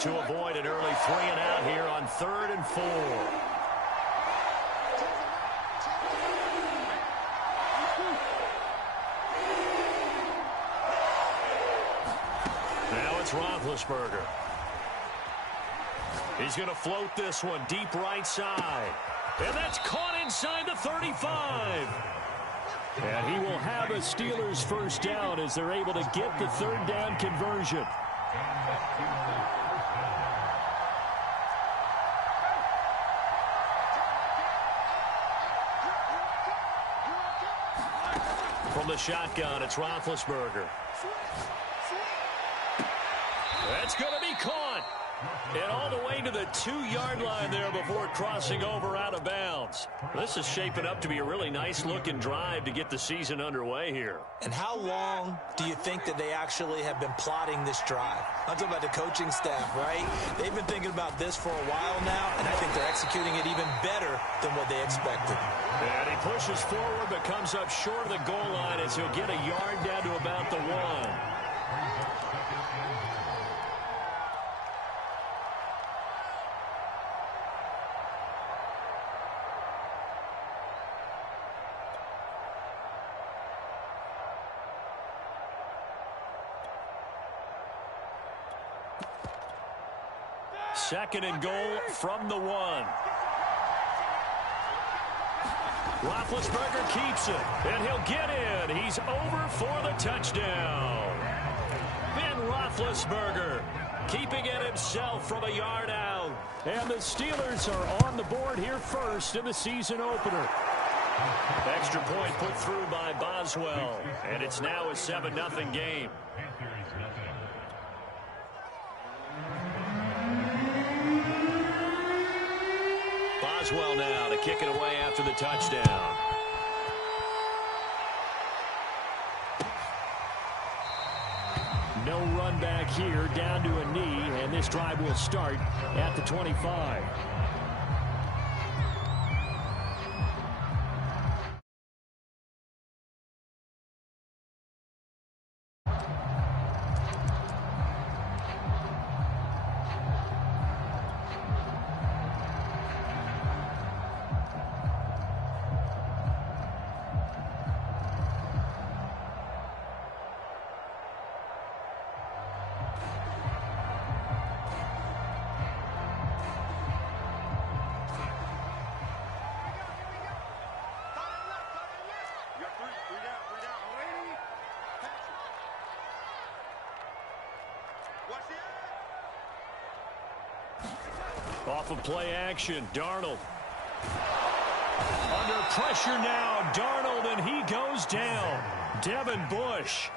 to avoid an early 3-and-out here on 3rd and 4. Now it's Roethlisberger. He's going to float this one deep right side. And that's caught inside the 35. And he will have a Steelers first down as they're able to get the 3rd down conversion. From the shotgun, it's Roethlisberger. That's going to be caught. And all the way to the 2-yard line there before crossing over out of bounds. This is shaping up to be a really nice-looking drive to get the season underway here. And how long do you think that they actually have been plotting this drive? I'm talking about the coaching staff, right? They've been thinking about this for a while now, and I think they're executing it even better than what they expected. And he pushes forward but comes up short of the goal line as he'll get a yard down to about the 1. Second and goal from the 1. Roethlisberger keeps it, and he'll get in. He's over for the touchdown. Ben Roethlisberger keeping it himself from a yard out. And the Steelers are on the board here first in the season opener. Extra point put through by Boswell, and it's now a 7-0 game. Boswell now to kick it away after the touchdown. No run back here, down to a knee, and this drive will start at the 25. Off of play action, Darnold. Under pressure now, Darnold, and he goes down. Devin Bush.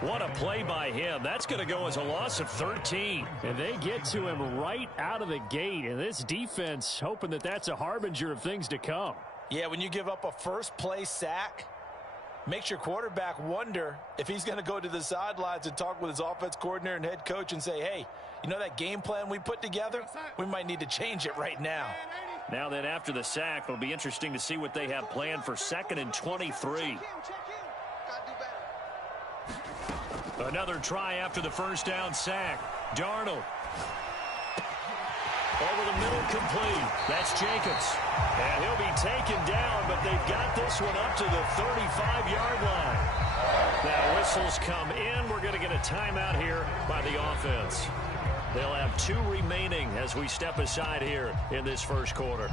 What a play by him. That's going to go as a loss of 13. And they get to him right out of the gate. And this defense hoping that that's a harbinger of things to come. Yeah, when you give up a first-play sack, makes your quarterback wonder if he's going to go to the sidelines and talk with his offense coordinator and head coach and say, hey, you know that game plan we put together? We might need to change it right now. Now then, after the sack, it'll be interesting to see what they have planned for 2nd and 23. Another try after the first down sack. Darnold. Over the middle, complete. That's Jacobs. And he'll be taken down, but they've got this one up to the 35-yard line. Now whistles come in. We're going to get a timeout here by the offense. They'll have 2 remaining as we step aside here in this first quarter.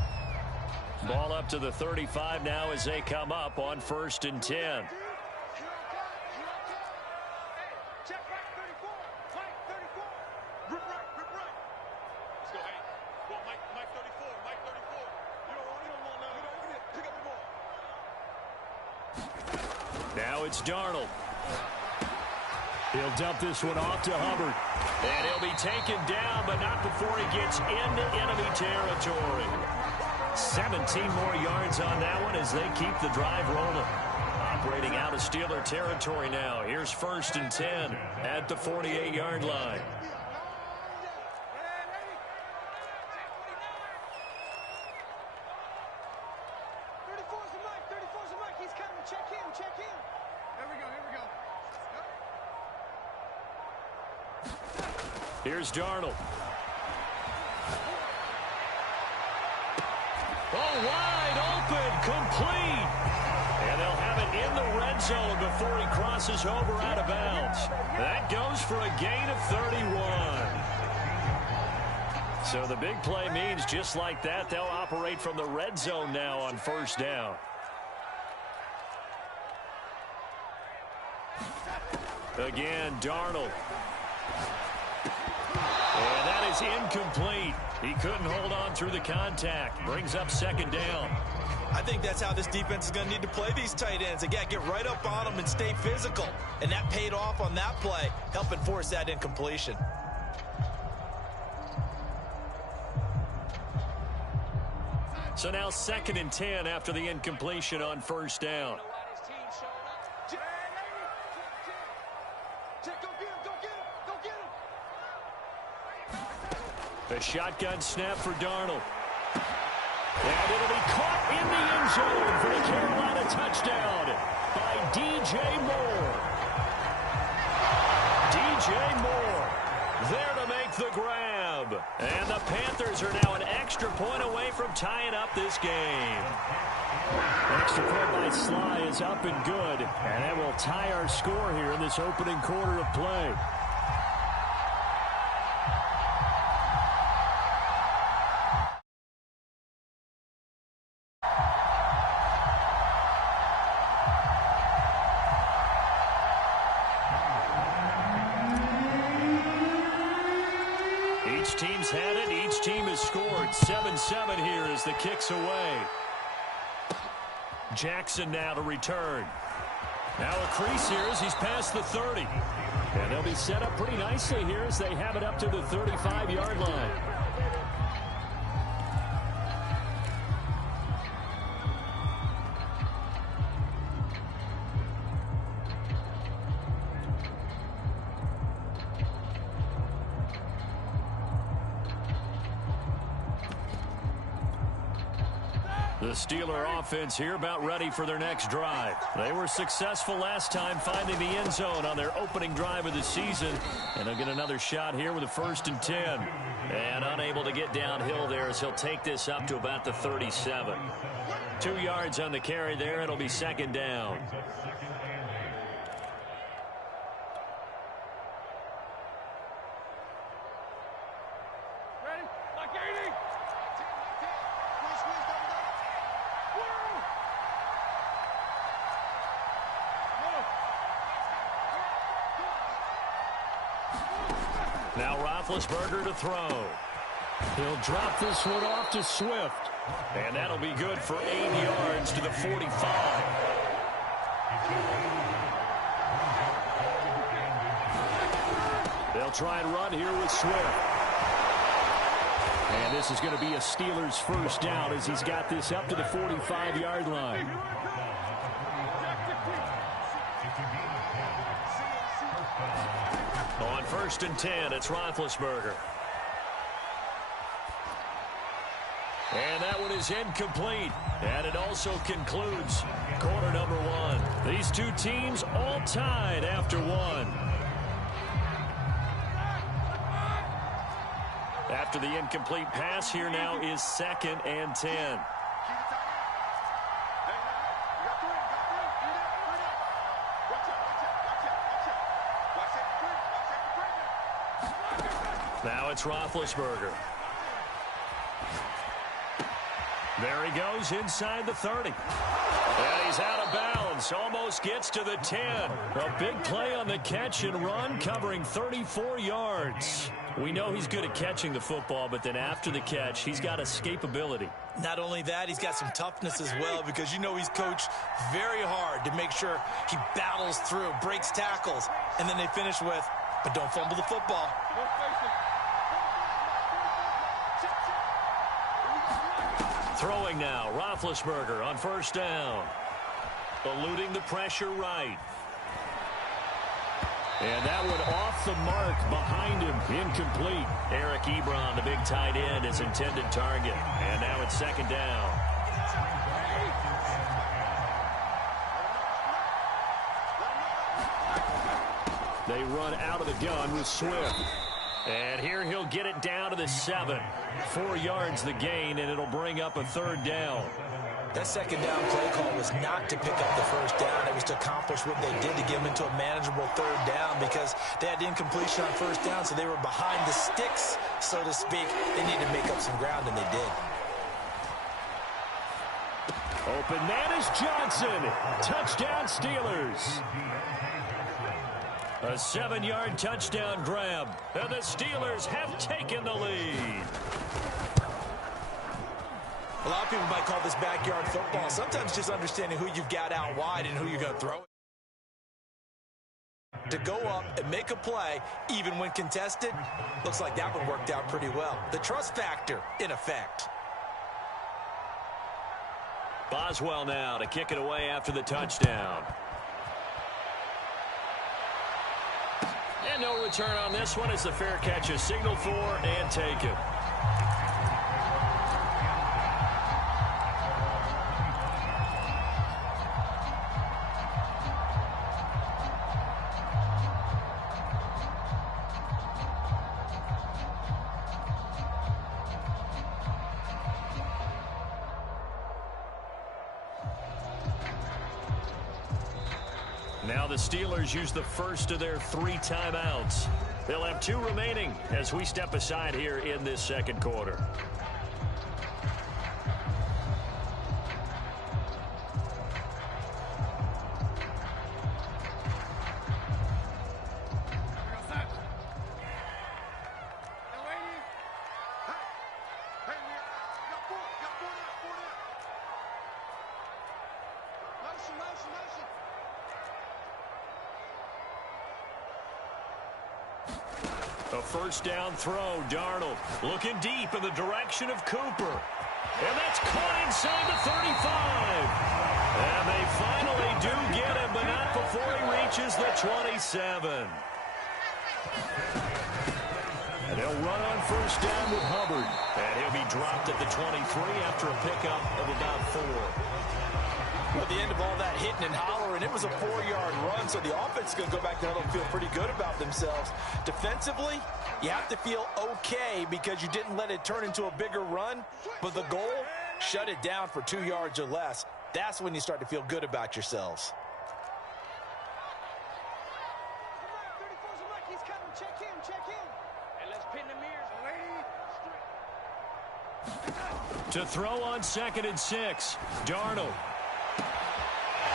Ball up to the 35 now as they come up on 1st and 10. Now it's Darnold. He'll dump this one off to Hubbard. And he'll be taken down, but not before he gets into enemy territory. 17 more yards on that one as they keep the drive rolling. Operating out of Steeler territory now. Here's 1st and 10 at the 48-yard line. Here's Darnold. Oh, wide open, complete. And they'll have it in the red zone before he crosses over out of bounds. That goes for a gain of 31. So the big play means just like that, they'll operate from the red zone now on first down. Again, Darnold. And that is incomplete. He couldn't hold on through the contact. Brings up second down. I think that's how this defense is going to need to play these tight ends. They got to get right up on them and stay physical. And that paid off on that play, helping force that incompletion. So now 2nd and 10 after the incompletion on first down. A shotgun snap for Darnold. And it'll be caught in the end zone for the Carolina touchdown by DJ Moore. DJ Moore there to make the grab. And the Panthers are now an extra point away from tying up this game. Extra point by Sly is up and good. And that will tie our score here in this opening quarter of play. Each team's had it. Each team has scored. 7-7 here as the kick's away. Jackson now to return. Now a crease here as he's past the 30. And they'll be set up pretty nicely here as they have it up to the 35-yard line. The Steeler offense here about ready for their next drive. They were successful last time finding the end zone on their opening drive of the season. And they'll get another shot here with a 1st and 10. And unable to get downhill there as he'll take this up to about the 37. 2 yards on the carry there. It'll be 2nd down. Now Roethlisberger to throw. He'll drop this one off to Swift. And that'll be good for 8 yards to the 45. They'll try and run here with Swift. And this is going to be a Steelers first down as he's got this up to the 45-yard line. On 1st and 10, it's Roethlisberger. And that one is incomplete. And it also concludes quarter number 1. These two teams all tied after 1. After the incomplete pass, here now is 2nd and 10. Now it's Roethlisberger. There he goes inside the 30. And he's out of bounds. Almost gets to the 10. A big play on the catch and run, covering 34 yards. We know he's good at catching the football, but then after the catch, he's got escapability. Not only that, he's got some toughness as well, because you know he's coached very hard to make sure he battles through, breaks tackles, and then they finish with, but don't fumble the football. Throwing now, Roethlisberger on 1st down. Eluding the pressure right. And that one off the mark behind him, incomplete. Eric Ebron, the big tight end, his intended target. And now it's 2nd down. They run out of the gun with Swift. And here he'll get it down to the 7. 4 yards the gain, and it'll bring up a 3rd down. That second down play call was not to pick up the first down. It was to accomplish what they did to get them into a manageable 3rd down because they had incompletion on first down, so they were behind the sticks, so to speak. They needed to make up some ground, and they did. Open man is Johnson. Touchdown Steelers. A 7-yard touchdown grab. And the Steelers have taken the lead. A lot of people might call this backyard football. Sometimes just understanding who you've got out wide and who you're going to throw it. To go up and make a play, even when contested, looks like that one worked out pretty well. The trust factor, in effect. Boswell now to kick it away after the touchdown. And no return on this one. It's a fair catch, a signal for, and taken. Now the Steelers use the first of their 3 timeouts. They'll have 2 remaining as we step aside here in this second quarter. A first down throw. Darnold looking deep in the direction of Cooper. And that's caught inside the 35. And they finally do get him, but not before he reaches the 27. And he'll run on first down with Hubbard. And he'll be dropped at the 23 after a pickup of about 4. At the end of all that hitting and hollering, it was a 4-yard run, so the offense is going to go back there and feel pretty good about themselves. Defensively, you have to feel okay because you didn't let it turn into a bigger run, but the goal, shut it down for 2 yards or less. That's when you start to feel good about yourselves. To throw on 2nd and 6, Darnold.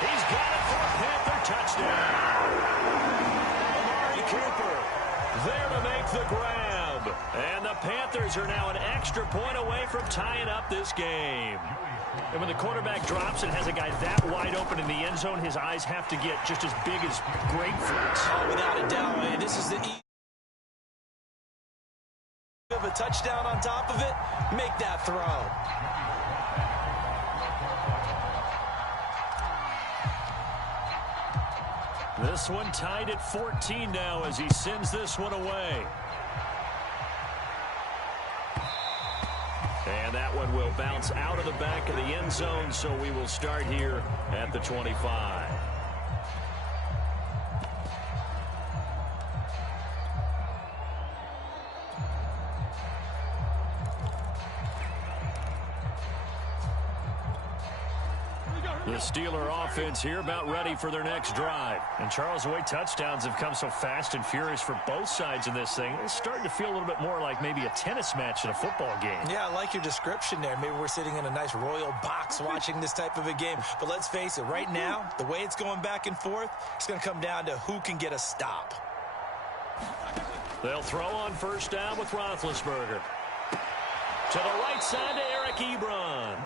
He's got it for a Panther touchdown. Amari Cooper there to make the grab. And the Panthers are now an extra point away from tying up this game. And when the quarterback drops and has a guy that wide open in the end zone, his eyes have to get just as big as grapefruits. Oh, without a doubt, man. This is the of a touchdown on top of it. Make that throw. This one tied at 14 now as he sends this one away. And that one will bounce out of the back of the end zone, so we will start here at the 25. The Steeler offense here about ready for their next drive. And Charles, the way touchdowns have come so fast and furious for both sides in this thing, it's starting to feel a little bit more like maybe a tennis match in a football game. Yeah, I like your description there. Maybe we're sitting in a nice royal box watching this type of a game. But let's face it, right now, the way it's going back and forth, it's going to come down to who can get a stop. They'll throw on first down with Roethlisberger. To the right side to Eric Ebron.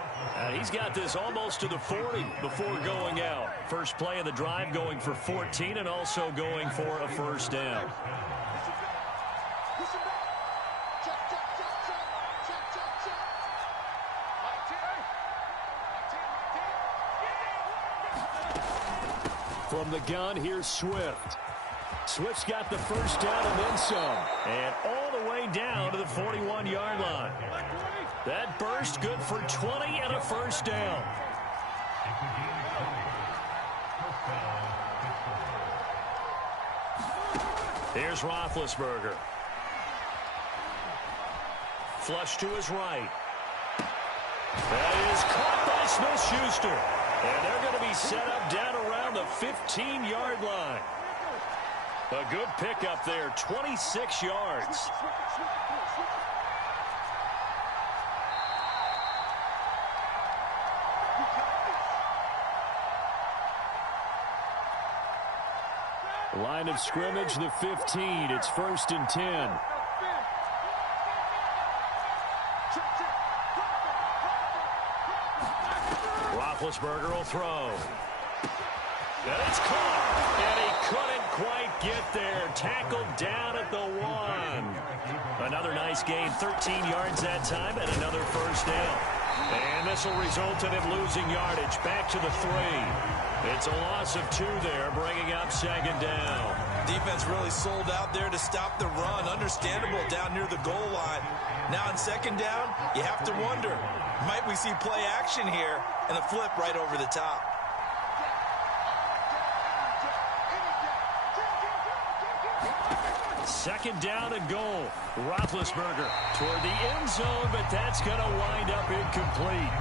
He's got this almost to the 40 before going out. First play of the drive going for 14 and also going for a first down. From the gun, here's Swift. Swift's got the first down and then some. And all the way down to the 41-yard line. That burst good for 20 and a first down. Here's Roethlisberger. Flush to his right. That is caught by Smith-Schuster. And they're going to be set up down around the 15-yard line. A good pickup there, 26 yards. Line of scrimmage, the 15. It's 1st and 10. Roethlisberger will throw. And it's caught. And he couldn't quite get there. Tackled down at the 1. Another nice gain, 13 yards that time, and another first down. And this will result in him losing yardage. Back to the 3. It's a loss of 2 there, bringing up 2nd down. Defense really sold out there to stop the run. Understandable down near the goal line. Now in 2nd down, you have to wonder, might we see play action here and a flip right over the top? Second down and goal. Roethlisberger toward the end zone, but that's going to wind up incomplete.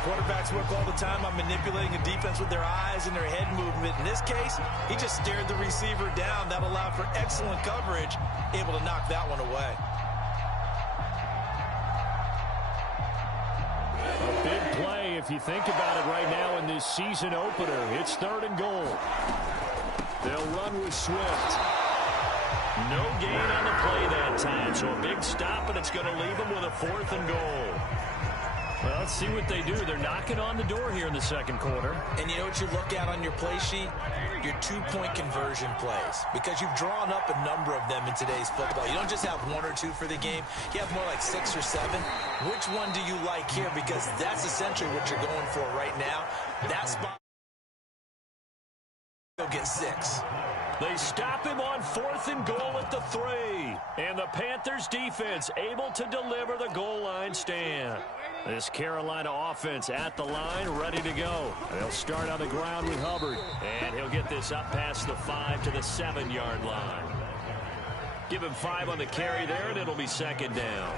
Quarterbacks work all the time on manipulating a defense with their eyes and their head movement. In this case, he just stared the receiver down. That allowed for excellent coverage, able to knock that one away. A big play if you think about it right now in this season opener. It's 3rd and goal. They'll run with Swift. No gain on the play that time, so a big stop, and it's going to leave them with a 4th and goal. Well, let's see what they do. They're knocking on the door here in the 2nd quarter. And you know what you look at on your play sheet? Your 2-point conversion plays. Because you've drawn up a number of them in today's football. You don't just have 1 or 2 for the game. You have more like 6 or 7. Which one do you like here? Because that's essentially what you're going for right now. That spot will get 6. They stop him on 4th and goal at the 3. And the Panthers defense able to deliver the goal line stand. This Carolina offense at the line, ready to go. They'll start on the ground with Hubbard. And he'll get this up past the 5 to the 7-yard line. Give him 5 on the carry there, and it'll be 2nd down.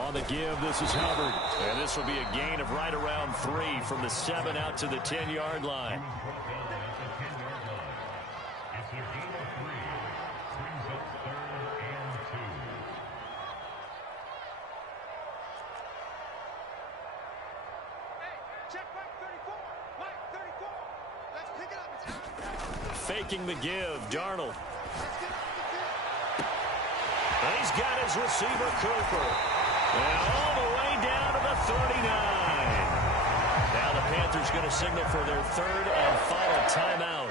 On the give, this is Hubbard. And this will be a gain of right around 3 from the 7 out to the 10-yard line. Faking the give, Darnold. And he's got his receiver, Cooper. And all the way down to the 39. Now the Panthers going to signal for their 3rd and final timeout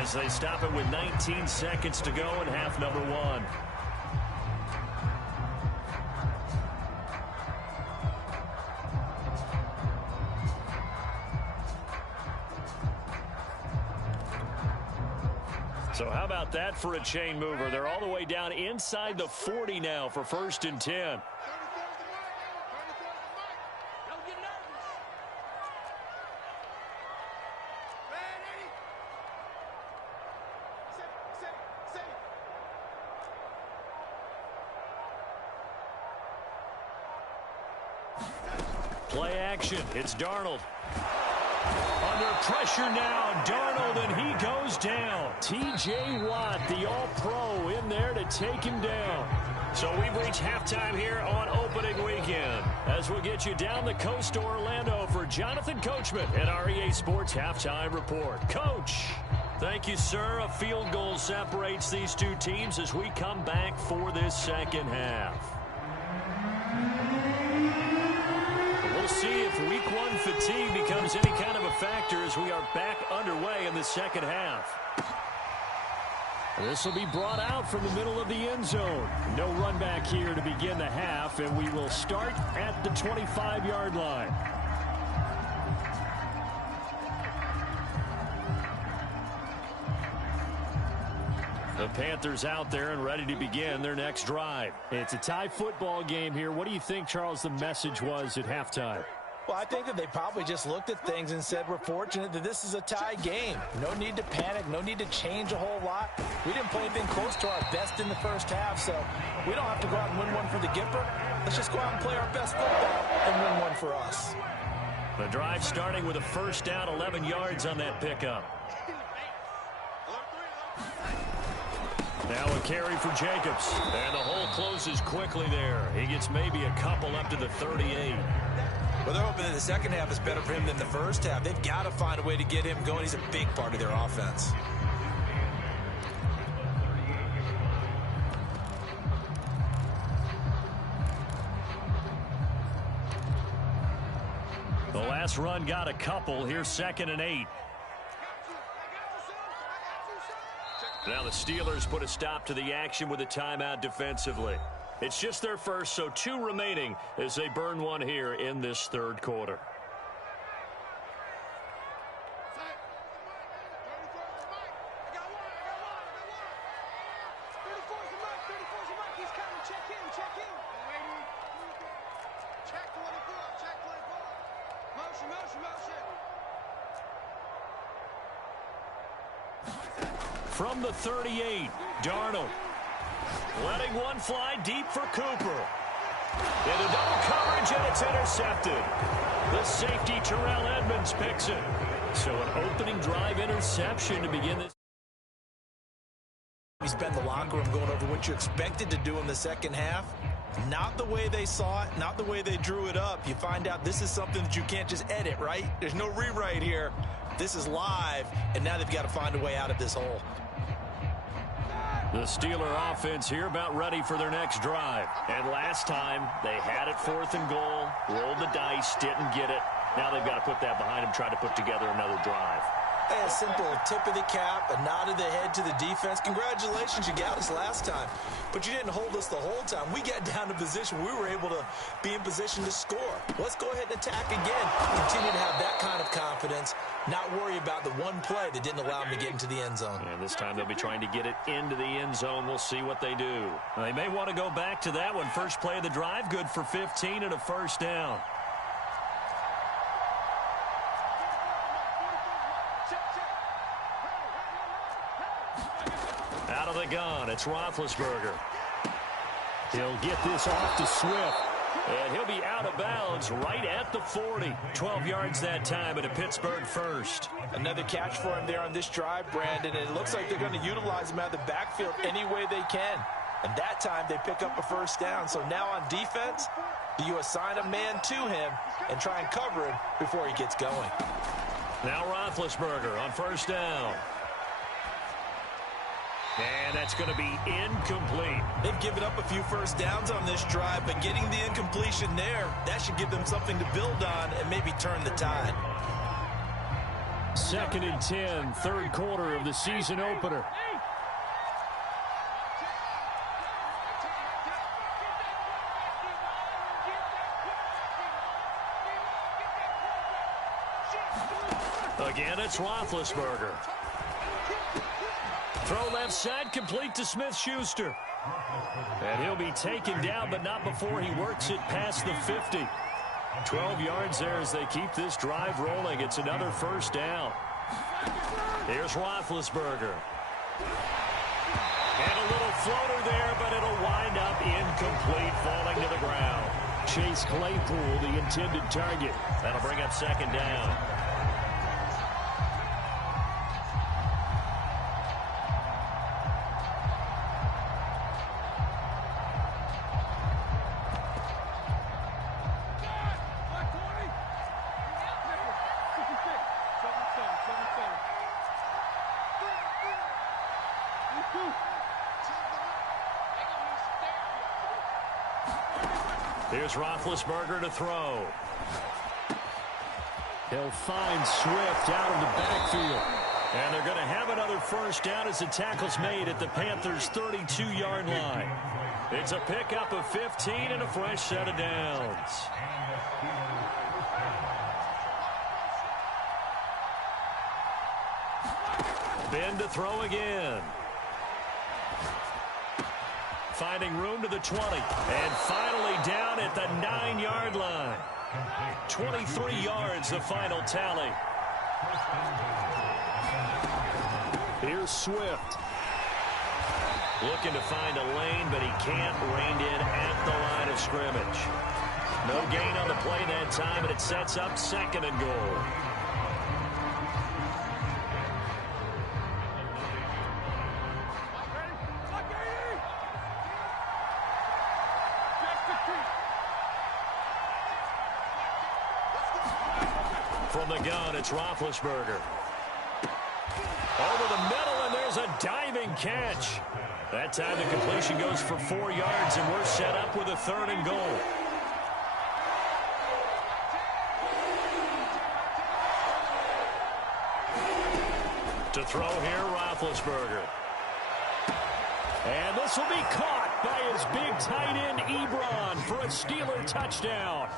as they stop it with 19 seconds to go in half number 1. So how about that for a chain mover? They're all the way down inside the 40 now for 1st and 10. Play action. It's Darnold. Under pressure now, Darnold, and he goes down. T.J. Watt, the All-Pro, in there to take him down. So we've reached halftime here on opening weekend. As we'll get you down the coast to Orlando for Jonathan Coachman at our EA Sports Halftime Report. Coach, thank you, sir. A field goal separates these two teams as we come back for this 2nd half. We'll see if week 1 fatigue becomes any kind of a factor as we are back underway in the 2nd half. This will be brought out from the middle of the end zone. No run back here to begin the half, and we will start at the 25-yard line. The Panthers out there and ready to begin their next drive. It's a tie football game here. What do you think, Charles, the message was at halftime? Well, I think that they probably just looked at things and said, we're fortunate that this is a tie game. No need to panic. No need to change a whole lot. We didn't play anything close to our best in the first half, so we don't have to go out and win one for the Gipper. Let's just go out and play our best football and win one for us. The drive starting with a first down, 11 yards on that pickup. Now a carry for Jacobs. And the hole closes quickly there. He gets maybe a couple up to the 38. Well, they're hoping that the second half is better for him than the first half. They've got to find a way to get him going. He's a big part of their offense. The last run got a couple. Here's 2nd and 8. Now the Steelers put a stop to the action with a timeout defensively. It's just their first, so 2 remaining as they burn one here in this third quarter. From the 38, Darnold. Letting one fly deep for Cooper. Into double coverage, and it's intercepted. The safety, Terrell Edmonds, picks it. So an opening drive interception to begin this. He's been in the locker room going over what you expected to do in the second half. Not the way they saw it, not the way they drew it up. You find out this is something that you can't just edit, right? There's no rewrite here. This is live, and now they've got to find a way out of this hole. The Steeler offense here about ready for their next drive. And last time, they had it 4th and goal, rolled the dice, didn't get it. Now they've got to put that behind them, try to put together another drive. A simple tip of the cap, a nod of the head to the defense. Congratulations, you got us last time. But you didn't hold us the whole time. We got down to position. We were able to be in position to score. Let's go ahead and attack again. Continue to have that kind of confidence. Not worry about the one play that didn't allow them to get into the end zone. And this time they'll be trying to get it into the end zone. We'll see what they do. They may want to go back to that one. First play of the drive, good for 15 and a first down. Out of the gun, it's Roethlisberger. He'll get this off to Swift. And he'll be out of bounds right at the 40. 12 yards that time at a Pittsburgh first. Another catch for him there on this drive, Brandon. And it looks like they're going to utilize him out of the backfield any way they can. And that time they pick up a first down. So now on defense, do you assign a man to him and try and cover him before he gets going? Now Roethlisberger on first down. And that's going to be incomplete. They've given up a few first downs on this drive, but getting the incompletion there, that should give them something to build on and maybe turn the tide. 2nd and 10, third quarter of the season opener. Again, it's Roethlisberger. Throw left side, complete to Smith-Schuster. And he'll be taken down, but not before he works it past the 50. 12 yards there as they keep this drive rolling. It's another first down. Here's Roethlisberger. And a little floater there, but it'll wind up incomplete, falling to the ground. Chase Claypool, the intended target. That'll bring up 2nd down. Here's Roethlisberger to throw. He'll find Swift out of the backfield. And they're going to have another first down as the tackle's made at the Panthers' 32-yard line. It's a pickup of 15 and a fresh set of downs. Ben to throw again. Finding room to the 20. And finally down at the 9-yard line. 23 yards, the final tally. Here's Swift. Looking to find a lane, but he can't. Reined in at the line of scrimmage. No gain on the play that time, and it sets up 2nd and goal. From the gun, it's Roethlisberger. Over the middle, and there's a diving catch. That time the completion goes for 4 yards, and we're set up with a 3rd and goal. To throw here, Roethlisberger. And this will be caught by his big tight end, Ebron, for a Steeler touchdown.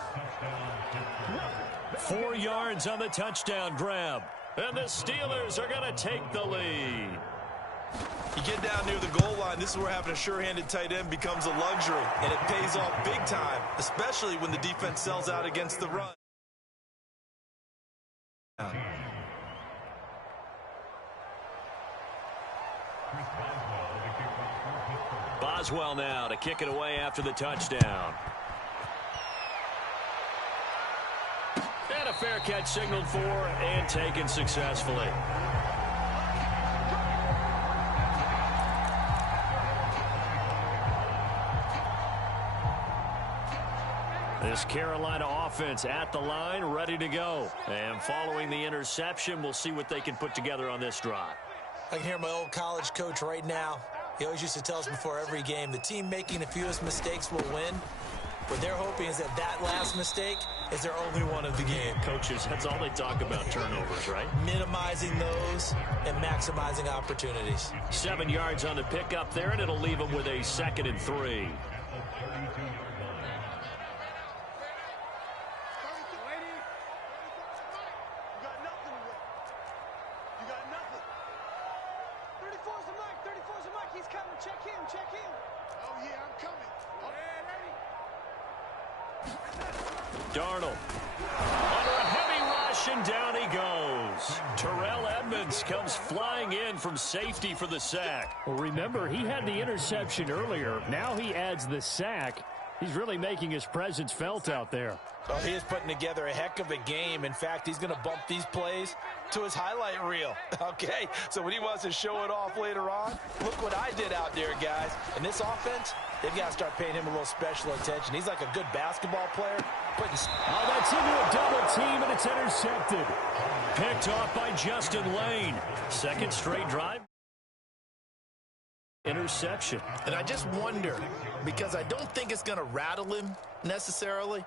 4 yards on the touchdown grab. And the Steelers are going to take the lead. You get down near the goal line, this is where having a sure-handed tight end becomes a luxury, and it pays off big time, especially when the defense sells out against the run. Boswell now to kick it away after the touchdown. And a fair catch signaled for and taken successfully. This Carolina offense at the line, ready to go. And following the interception, we'll see what they can put together on this drive. I can hear my old college coach right now. He always used to tell us before every game, the team making the fewest mistakes will win. What they're hoping is that last mistake is their only one of the game. Coaches, that's all they talk about, turnovers, right? Minimizing those and maximizing opportunities. 7 yards on the pickup there, and it'll leave them with a 2nd and 3. Darnold under a heavy rush, and down he goes. Terrell Edmonds comes flying in from safety for the sack. Well, remember, he had the interception earlier. Now he adds the sack. He's really making his presence felt out there. Oh, he is putting together a heck of a game. In fact, he's going to bump these plays to his highlight reel. Okay, so when he wants to show it off later on, look what I did out there, guys. In this offense, they've got to start paying him a little special attention. He's like a good basketball player. Oh, that's into a double team, and it's intercepted. Picked off by Justin Lane. 2nd straight drive. Interception. And I just wonder, because I don't think it's going to rattle him necessarily,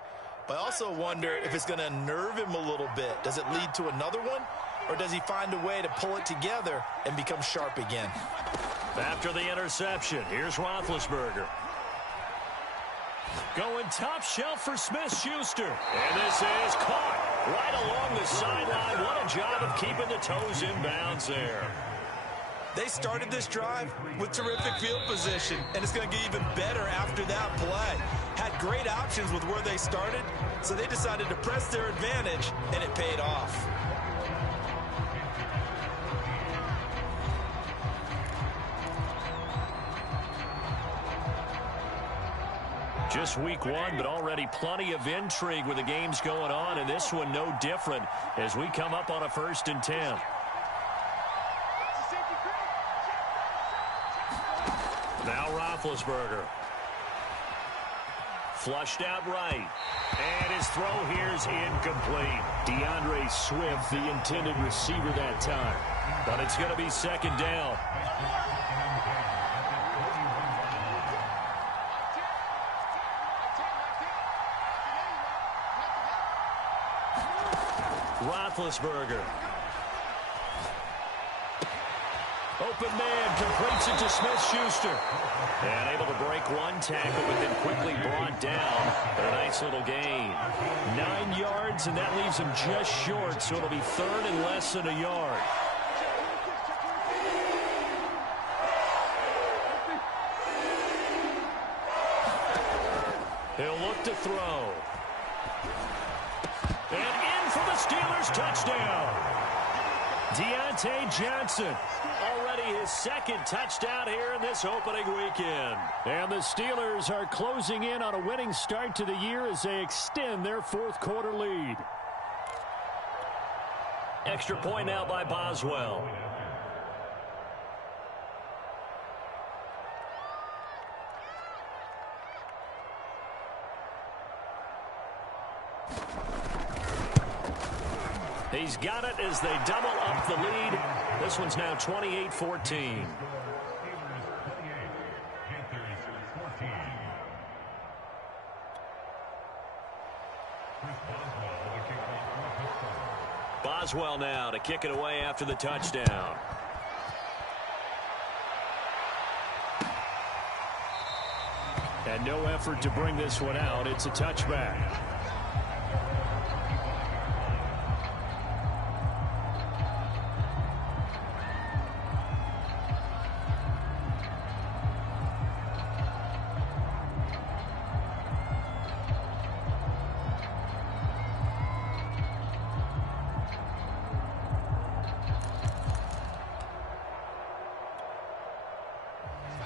but I also wonder if it's going to nerve him a little bit. Does it lead to another one? Or does he find a way to pull it together and become sharp again? After the interception, here's Roethlisberger. Going top shelf for Smith-Schuster. And this is caught right along the sideline. What a job of keeping the toes in bounds there. They started this drive with terrific field position, and it's going to get even better after that play. Had great options with where they started, so they decided to press their advantage, and it paid off. Just week 1, but already plenty of intrigue with the games going on, and this one no different as we come up on a 1st and 10. Now Roethlisberger. Flushed out right. And his throw here is incomplete. DeAndre Swift, the intended receiver that time. But it's going to be 2nd down. Roethlisberger. Open man, completes it to Smith-Schuster. And able to break one tackle, but then quickly brought down. But a nice little gain. 9 yards, and that leaves him just short, so it'll be 3rd and less than a yard. He'll look to throw. Panthers touchdown. Deontay Johnson, already his second touchdown here in this opening weekend. And the Steelers are closing in on a winning start to the year as they extend their fourth quarter lead. Extra point now by Boswell. He's got it as they double up the lead. This one's now 28-14. Boswell now to kick it away after the touchdown. And no effort to bring this one out. It's a touchback.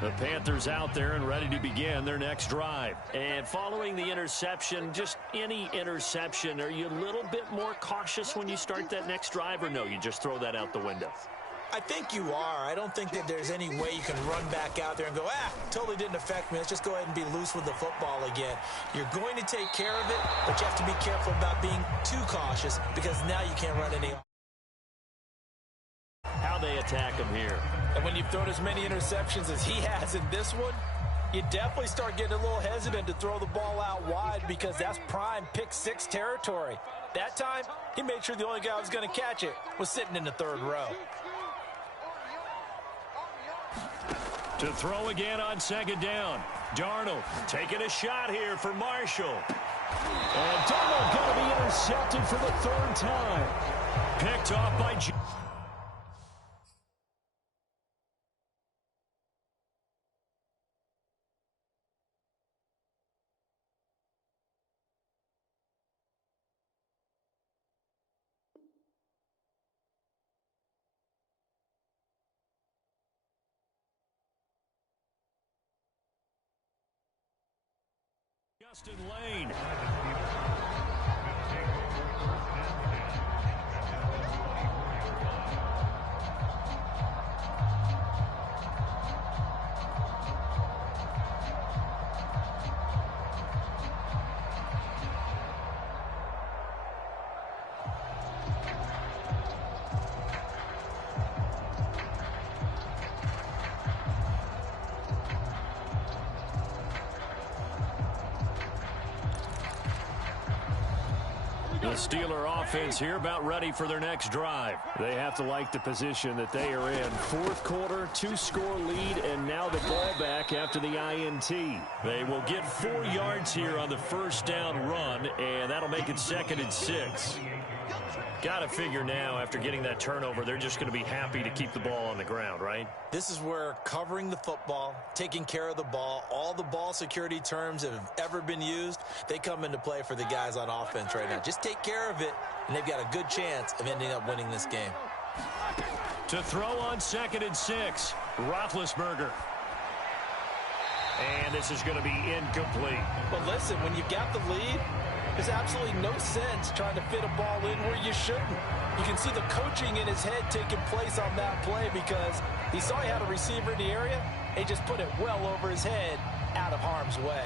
The Panthers out there and ready to begin their next drive. And following the interception, just any interception, are you a little bit more cautious when you start that next drive, or no, you just throw that out the window? I think you are. I don't think that there's any way you can run back out there and go, totally didn't affect me. Let's just go ahead and be loose with the football again. You're going to take care of it, but you have to be careful about being too cautious because now you can't run any. How they attack him here. And when you've thrown as many interceptions as he has in this one, you definitely start getting a little hesitant to throw the ball out wide because that's prime pick six territory. That time, he made sure the only guy who was going to catch it was sitting in the third row. To throw again on second down. Darnold taking a shot here for Marshall. And Darnold going to be intercepted for the third time. Picked off by Justin Lane. The Steeler offense here about ready for their next drive. They have to like the position that they are in. Fourth quarter, 2-score lead, and now the ball back after the INT. They will get 4 yards here on the first down run, and that'll make it 2nd and 6. Got to figure now, after getting that turnover, they're just going to be happy to keep the ball on the ground, right? This is where covering the football, taking care of the ball, all the ball security terms that have ever been used, they come into play for the guys on offense right now. Just take care of it, and they've got a good chance of ending up winning this game. To throw on 2nd and 6, Roethlisberger. And this is going to be incomplete. But listen, when you got the lead, there's absolutely no sense trying to fit a ball in where you shouldn't. You can see the coaching in his head taking place on that play because he saw he had a receiver in the area. He just put it well over his head, out of harm's way.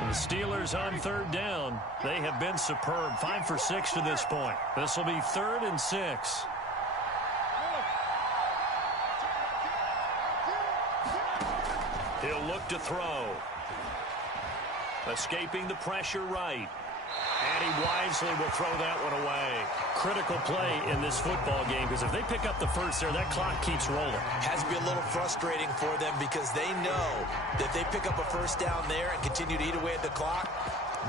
The Steelers on 3rd down. They have been superb. 5 for 6 to this point. This will be 3rd and 6. He'll look to throw. Escaping the pressure right. And he wisely will throw that one away. Critical play in this football game because if they pick up the first there, that clock keeps rolling. Has to be a little frustrating for them because they know that if they pick up a first down there and continue to eat away at the clock,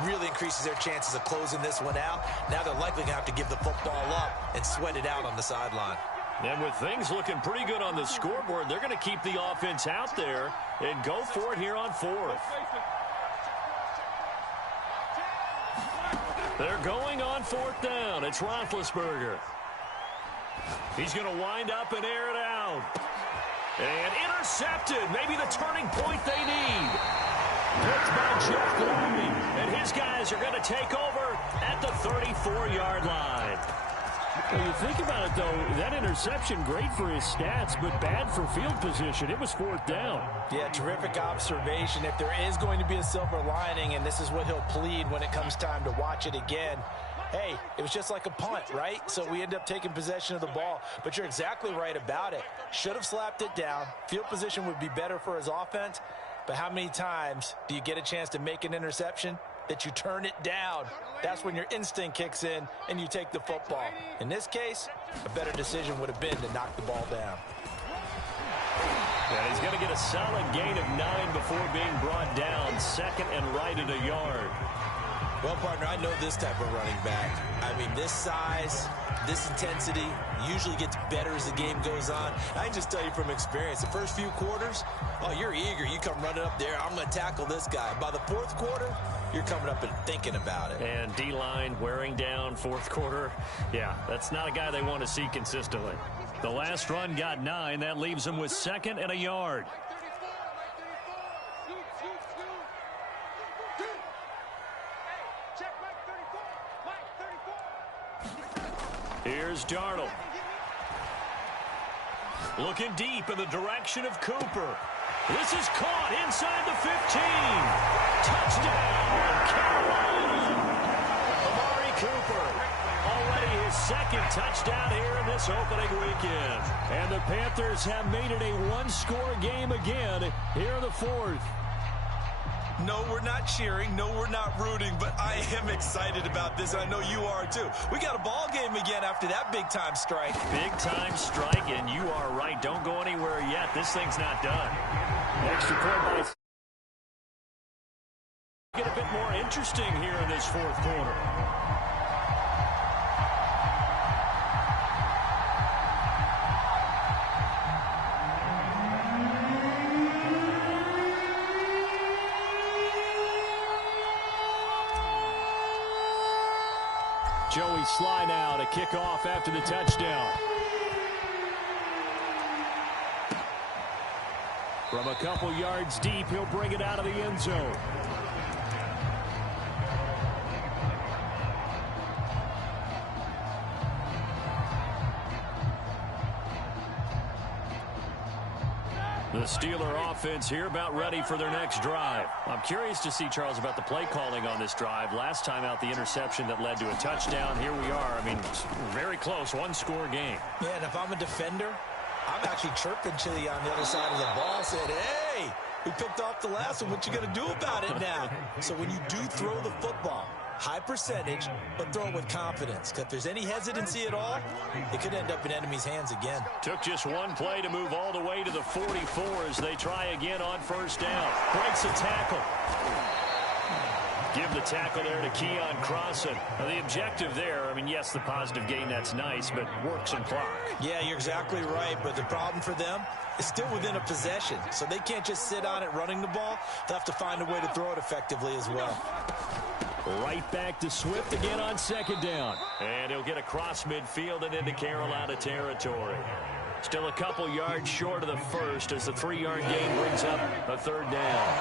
really increases their chances of closing this one out. Now they're likely going to have to give the football up and sweat it out on the sideline. And with things looking pretty good on the scoreboard, they're going to keep the offense out there and go for it here on fourth. They're going on fourth down. It's Roethlisberger. He's going to wind up and air it out. And intercepted. Maybe the turning point they need. Picked by Jeff Gladney. And his guys are going to take over at the 34-yard line. Well, you think about it, though, that interception, great for his stats, but bad for field position. It was fourth down. Yeah, terrific observation. If there is going to be a silver lining, and this is what he'll plead when it comes time to watch it again, hey, it was just like a punt, right? So we end up taking possession of the ball. But you're exactly right about it. Should have slapped it down. Field position would be better for his offense. But how many times do you get a chance to make an interception that you turn it down? That's when your instinct kicks in and you take the football. In this case, a better decision would have been to knock the ball down. And he's going to get a solid gain of 9 before being brought down. Second and right at a yard. Well, partner, I know this type of running back. I mean, this size, this intensity usually gets better as the game goes on. I can just tell you from experience, the first few quarters, oh, you're eager. You come running up there, I'm going to tackle this guy. By the fourth quarter, you're coming up and thinking about it. And D-line wearing down fourth quarter. Yeah, that's not a guy they want to see consistently. The last run got 9. That leaves him with second and a yard. Here's Darnold. Looking deep in the direction of Cooper. This is caught inside the 15. Touchdown, Carolina. Amari Cooper. Already his second touchdown here in this opening weekend. And the Panthers have made it a one-score game again here in the fourth. No, we're not cheering. No, we're not rooting, but I am excited about this. I know you are too. We got a ball game again after that big-time strike. Big-time strike, and you are right. Don't go anywhere yet. This thing's not done. Extra point by... Get a bit more interesting here in this fourth quarter. Joey Sly now to kick off after the touchdown. From a couple yards deep, he'll bring it out of the end zone. The Steeler offense here about ready for their next drive. I'm curious to see, Charles, about the play calling on this drive. Last time out, the interception that led to a touchdown. Here we are. I mean, very close, one-score game. Yeah, and if I'm a defender, I'm actually chirping Chili on the other side of the ball, saying, hey, we picked off the last one. What you going to do about it now? So when you do throw the football, high percentage, but throw it with confidence. Because if there's any hesitancy at all, it could end up in enemy's hands again. Took just one play to move all the way to the 44 as they try again on first down. Breaks a tackle. Give the tackle there to Keon Crossan. Now, the objective there, I mean, yes, the positive gain, that's nice, but work some clock. Yeah, you're exactly right, but the problem for them is still within a possession. So they can't just sit on it running the ball. They'll have to find a way to throw it effectively as well. Right back to Swift again on second down. And he'll get across midfield and into Carolina territory. Still a couple yards short of the first as the 3-yard gain brings up a third down.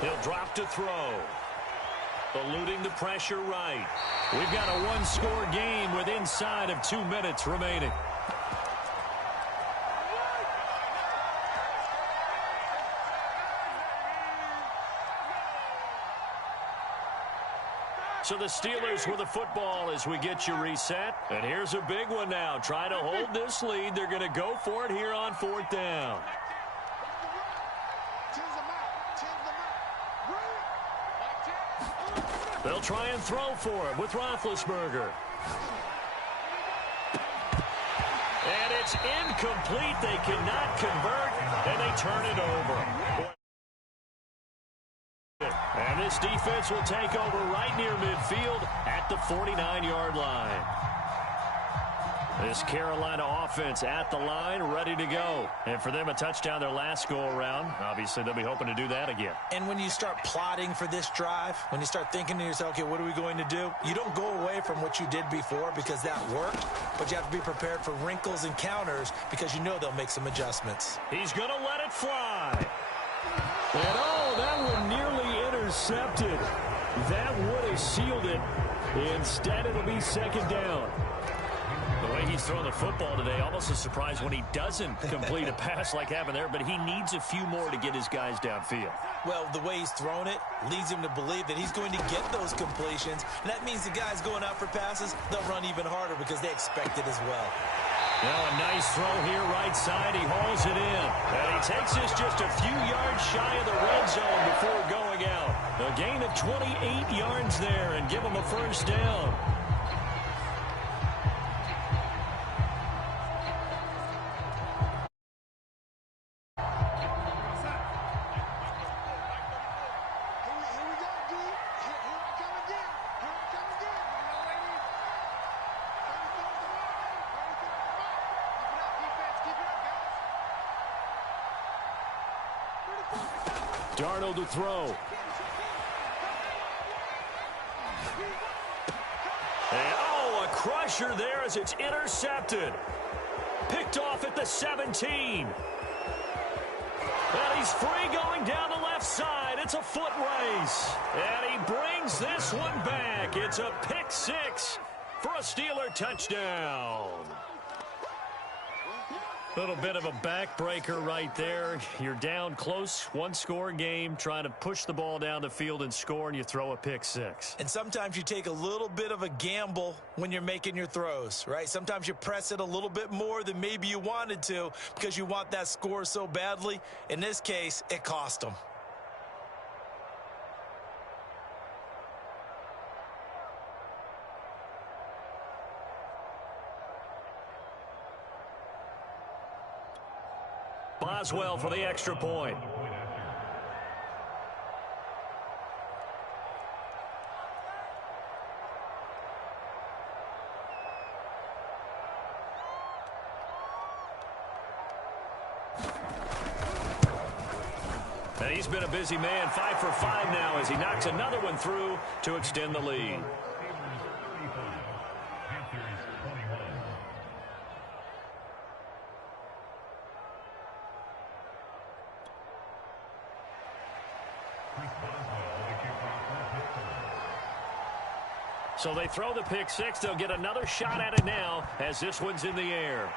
He'll drop to throw. Eluding the pressure right. We've got a one-score game with inside of 2 minutes remaining. So the Steelers with the football as we get you reset. And here's a big one now. Try to hold this lead. They're going to go for it here on fourth down. They'll try and throw for it with Roethlisberger. And it's incomplete. They cannot convert, and they turn it over. offense will take over right near midfield at the 49-yard line. This Carolina offense at the line, ready to go. And for them, a touchdown their last go-around. Obviously, they'll be hoping to do that again. And when you start plotting for this drive, when you start thinking to yourself, okay, what are we going to do? You don't go away from what you did before because that worked, but you have to be prepared for wrinkles and counters because you know they'll make some adjustments. He's going to let it fly. And oh, that one nearly intercepted. That would have sealed it. Instead, it'll be second down. The way he's throwing the football today, almost a surprise when he doesn't complete a pass like happened there, but he needs a few more to get his guys downfield. Well, the way he's thrown it leads him to believe that he's going to get those completions, and that means the guys going out for passes, they'll run even harder because they expect it as well. Now a nice throw here right side. He hauls it in. And he takes this just a few yards shy of the red zone before going out. A gain of 28 yards there and give him a first down. Darnold to throw. And oh, a crusher there as it's intercepted. Picked off at the 17. And he's free going down the left side. It's a foot race. And he brings this one back. It's a pick six for a Steeler touchdown. Little bit of a backbreaker right there. You're down close, one-score game, trying to push the ball down the field and score, and you throw a pick six. And sometimes you take a little bit of a gamble when you're making your throws, right? Sometimes you press it a little bit more than maybe you wanted to because you want that score so badly. In this case, it cost them. Boswell for the extra point. And he's been a busy man, 5 for 5 now as he knocks another one through to extend the lead. So they throw the pick six. They'll get another shot at it now as this one's in the air.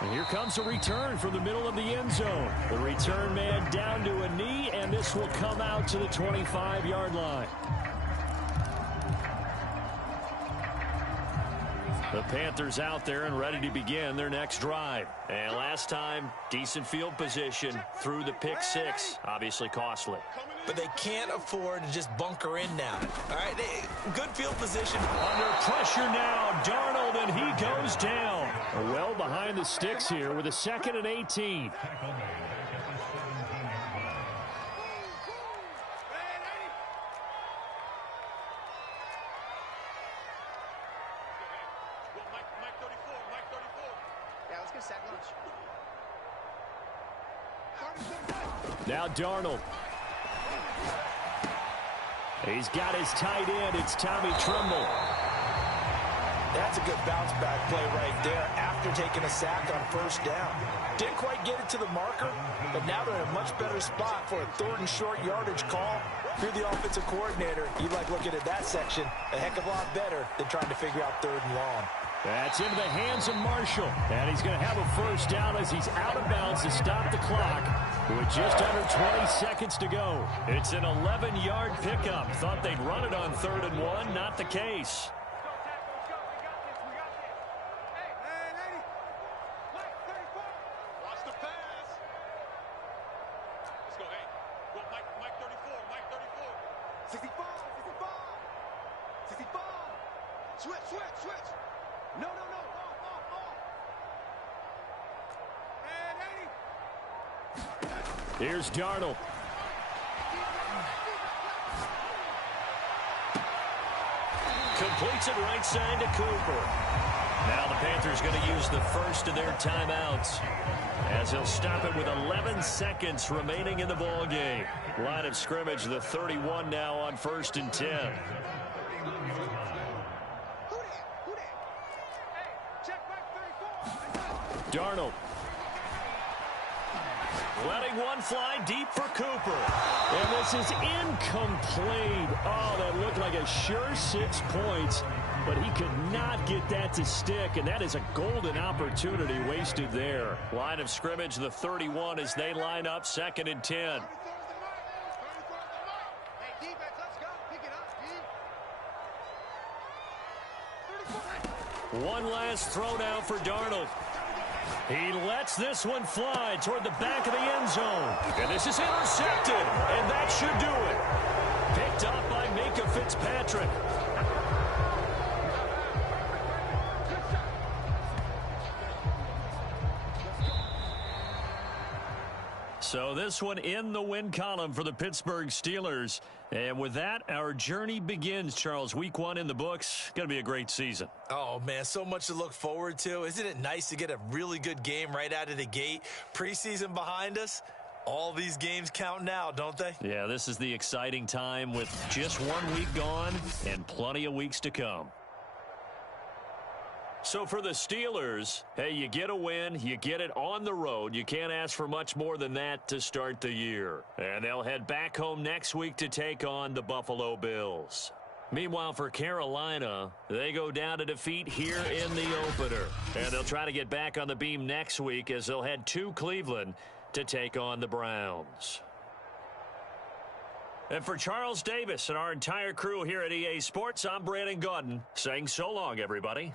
And here comes a return from the middle of the end zone. The return man down to a knee, and this will come out to the 25-yard line. The Panthers out there and ready to begin their next drive. And last time, decent field position through the pick six. Obviously costly. But they can't afford to just bunker in now. All right, good field position. Under pressure now, Darnold, and he goes down. Well behind the sticks here with a 2nd and 18. Now Darnold. He's got his tight end. It's Tommy Tremble. That's a good bounce back play right there after taking a sack on first down. Didn't quite get it to the marker, but now they're in a much better spot for a 3rd and short yardage call. If you're the offensive coordinator, you like looking at that section a heck of a lot better than trying to figure out 3rd and long. That's into the hands of Marshall. And he's going to have a first down as he's out of bounds to stop the clock with just under 20 seconds to go. It's an 11-yard pickup. Thought they'd run it on 3rd and 1. Not the case. Here's Darnold. Completes it right side to Cooper. Now the Panthers going to use the first of their timeouts as he'll stop it with 11 seconds remaining in the ball game. Line of scrimmage, the 31 now on 1st and 10. Darnold. Letting one fly deep for Cooper. And this is incomplete. Oh, that looked like a sure 6 points, but he could not get that to stick, and that is a golden opportunity wasted there. Line of scrimmage, the 31 as they line up 2nd and 10. One last throw now for Darnold. He lets this one fly toward the back of the end zone. And this is intercepted, and that should do it. Picked up by Minka Fitzpatrick. So this one in the win column for the Pittsburgh Steelers. And with that, our journey begins, Charles. Week 1 in the books. Going to be a great season. Oh, man, so much to look forward to. Isn't it nice to get a really good game right out of the gate? Preseason behind us. All these games count now, don't they? Yeah, this is the exciting time with just 1 week gone and plenty of weeks to come. So for the Steelers, hey, you get a win, you get it on the road. You can't ask for much more than that to start the year. And they'll head back home next week to take on the Buffalo Bills. Meanwhile, for Carolina, they go down to defeat here in the opener. And they'll try to get back on the beam next week as they'll head to Cleveland to take on the Browns. And for Charles Davis and our entire crew here at EA Sports, I'm Brandon Gaudin saying so long, everybody.